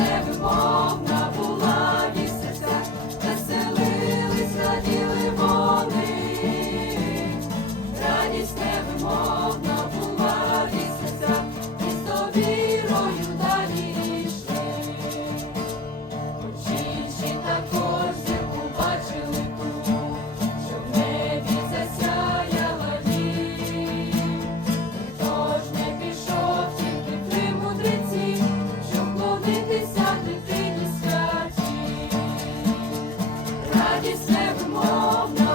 every walnut. Радість невимовна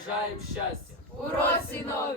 бажаємо щастя. у році нові.